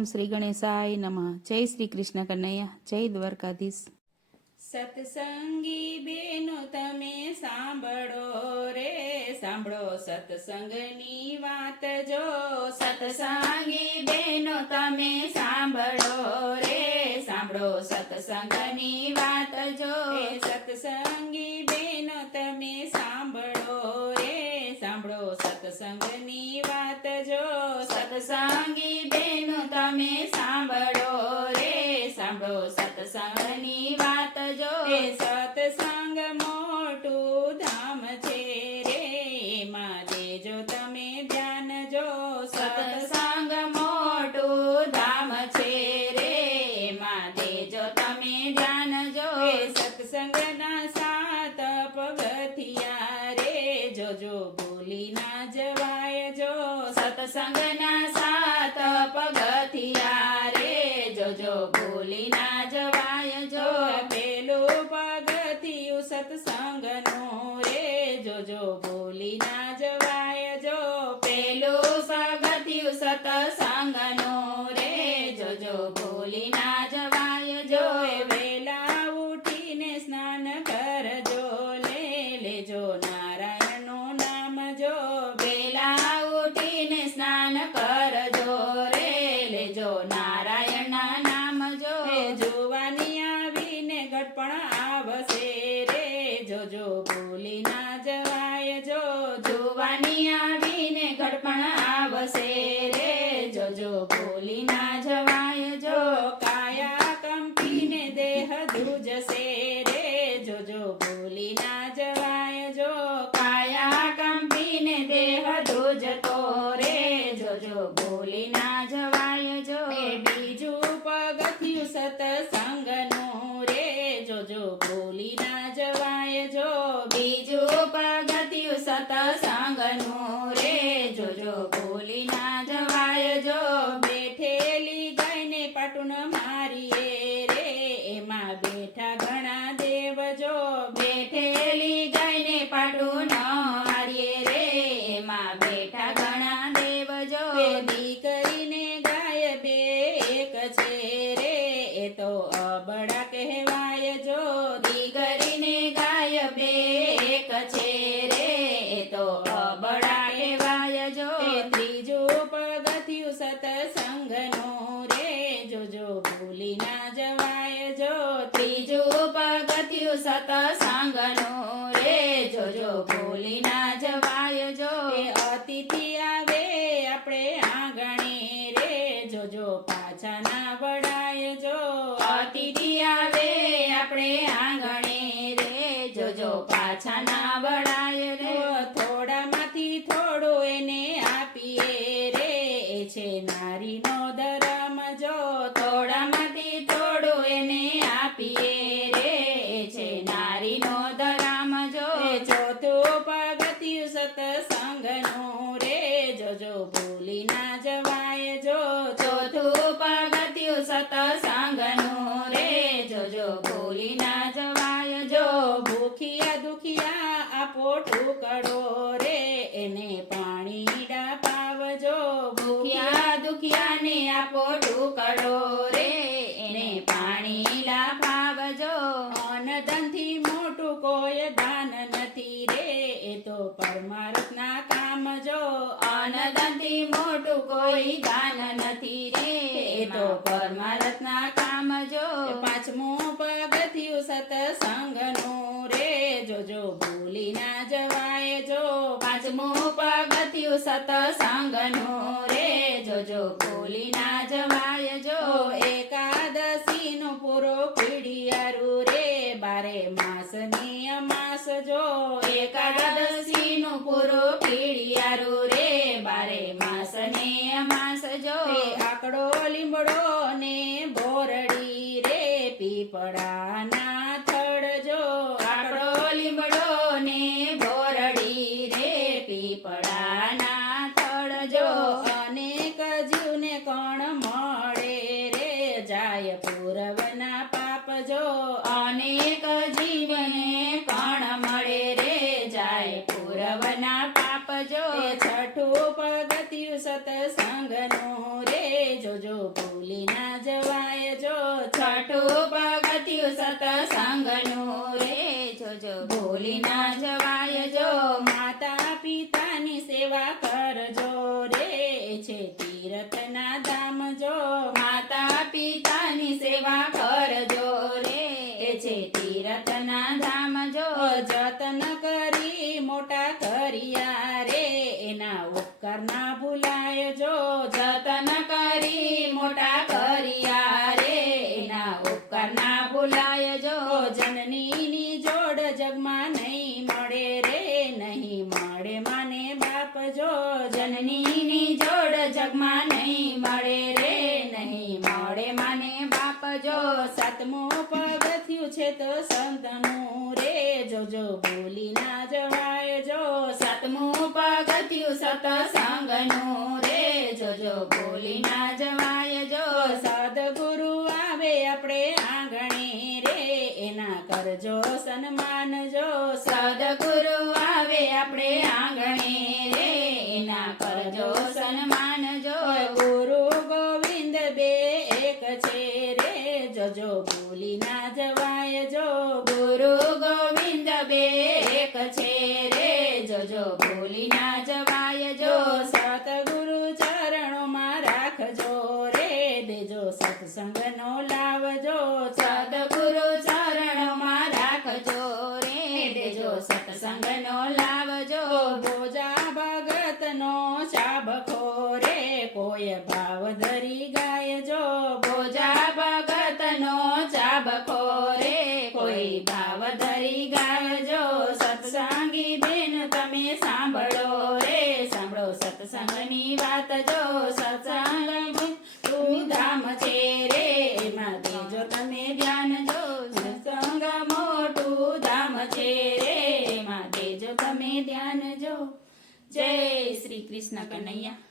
ઓમ શ્રી ગણેશાય નમઃ. જય શ્રી કૃષ્ણ કનૈયા, જય દ્વારકાધીશ. સત્સંગી બેનો તમે સાંભળો રે, સાંભળો સત્સંગની વાત જો. સત્સંગી બેનો તમે સાંભળો રે, સાંભળો સત્સંગની વાત જો. સત્સંગી બેનો તમે સાંભળો રે, સાંભળો સત્સંગની વાત જો. સત્સંગી બેનો તમે સાંભળો રે, સાંભળો સત્સંગની વાત જો. સત્સંગ મોટું ધામ છે રે, એમાં દેજો તમે ધ્યાન જો. સત્સંગ મોટું ધામ છે રે, એમાં દેજો તમે ધ્યાન જો. સત્સંગના સાત પગથિયા રે, જોજો ભૂલી ના જવાય જો. સત્સંગના સાત પગથિયા રે, જોજો ભૂલી ના જવાય જો. પેલું પગથિયું સત્સંગનું રે, જોજો ભૂલી ના જવાય જો. પેલું પગથિયું સત્સંગનું રે, જોજો ભૂલી ના જવાય જો. વેલા ઉઠીને સ્નાન કરજો, લેજો નારાયણનું નામ જો. વેલા ઉઠીને સ્નાન કરજો રે, લેજો નારાયણના નામ જો. જોવાની આવીને ઘટપણ આવશે રે, જોજો ભૂલી ના જવાય જો. જોવાની આવીને ઘટપણ આવશે રે, જોજો ભૂલી ના જવાય જો. કાયા કંપીને દેહ ધ્રુજશે રે, જોજો ભૂલી ના જવાય જો. કાયા કંપીને દેહ ધ્રુજતો રે, જોજો ભૂલી ના જવાય જો. બીજું પગથિયું સત્સંગનું રે, જોજો ભૂલી ના જવાય જો. બીજું પગથિયું સત્સંગનું રે, જોજો ભૂલી ના જવાય જો. બેઠેલી ગાયને પાટુન મારીએ રે, એમાં બેઠા ઘણા દેવ જો. બેઠેલી ગાયને પાટુન મારીએ રે, એમાં બેઠા ઘણા દેવ જો. દીકરીને ગાય બે એક છે રે, એ તો અબડા કહેવાય જો. દીકરીને ગાય બે એક છે રે, એ તો અબડા કહેવાય જો. ત્રીજું પગથિયું સત્સંગનું રે, જોજો ભૂલી ના જવાય જો. ત્રીજું પગથિયું સત્સંગનું રે, જોજો ભૂલી ના જવાય જો. અતિથિ આવે આપણે આંગણે રે, જોજો પાછા ના વળાય જો. અતિથિ આવે આપણે આંગણે રે, જોજો પાછા ના વળાય રે. થોડામાંથી થોડું એને આપીએ રે, એ છે નારીનો ધર્મ જો. થોડામાંથી થોડું એને આપીએ રે, એ છે નારીનો ધર્મ જો. ચોથું પગથિયું સત્સંગનું રે, જોજો ભૂલી ના જવાય જો. ચોથું પગથિયું સત્સંગનું રે, જોજો ભૂલી ના જવાય જો. ભૂખિયા દુખિયા આપો ટુકડો રે, એને પાણીડા પાવજો. ભૂખ્યા દુખિયાને આપો ટુકડો રે, એને પાણીડા પાવજો. અન્નદાનથી મોટું કોઈ દાન નથી રે, એ તો પરમાર્થના કામ જો. અન્નદાનથી મોટું કોઈ દાન નથી રે, એ તો પરમાર્થના કામ જો. પાંચમું પગથિયું સત્સંગનું રે, જોજો ભૂલી ના જવાય જો. પાંચમું પગથિયું સત્સંગનું રે, જોજો ભૂલી ના જવાય જો. એકાદશીનું પૂરો પીડિયારું રે, બારે માસની અમાસ જો. એકાદશીનું પૂરો પીડિયારું રે, બારે માસની અમાસ જો. આકડો લીમડો ને બોરડી રે, પીપળાના થડ જો. આકડો લીમડો ને બોરડી રે, પીપળાના થડ જો. અનેક જીવને કોણ મળે રે, જાય પૂરવના પાપ જો. અનેક જીવને કોણ મળે રે, જાય પૂરવના પાપ જો. છઠ્ઠું પગથિયું સત્સંગનું રે, જોજો જો ભૂલી ના જવાય જો માતા પિતાની સેવા કરજો રે છે તીર્થના ધામ જો માતા પિતાની સેવા કરજો રે છે તીર્થના ધામ જો જતન કરી મોટા કર્યા રે એના ઉપકાર ના ભૂલાય જો જતન કરી મોટા કર્યા રે એના ઉપકાર ના ભૂલાય જો જનનીની જોડ જગમાં નહીં મળે રે નહીં મળે માને બાપ જો જનનીની જોડ જગમાં નહીં મળે રે નહીં મળે માને બાપ જો સાતમું પગથિયું છે તો સંતનું રે જોજો ભૂલી ના જવાય જો સાતમું પગથિયું સતસંગનું રે જોજો ભૂલી ના જવાય જો સદગુરુ આવે આપણે આંગણે રે એના કરજો સન્માન જો સદગુરુ આવે આપણે આંગણે રે એના કરજો સન્માન જો ગુરુ ગોવિંદ બે એક છે રે જોજો ભૂલી ના જવાય જો ગુરુ ગોવિંદ બે એક છે રે જોજો ભૂલી ના જવાય જો સતગુરુ ચરણોમાં રાખજો રે દેજો સત્સંગનો લાવજો સદગુરુ ચરણમાં રાખજો રે દેજો સત્સંગનો લાવજો ભોજા ભગતનો ચાબખો રે કોઈ ભાવ ધરી ગાયજો ભોજા ભગતનો ચાબખો રે કોઈ ભાવ ધરી ગાયજો સત્સંગી બેન તમે સાંભળો રે સાંભળો સત્સંગની વાત જો સત્સંગ તું ધામ છે રે એમાં દેજો તમે ધ્યાન જો સત્સંગ મોટું ધામ છે રે એમાં દેજો તમે ધ્યાન જો જય શ્રી કૃષ્ણ કનૈયા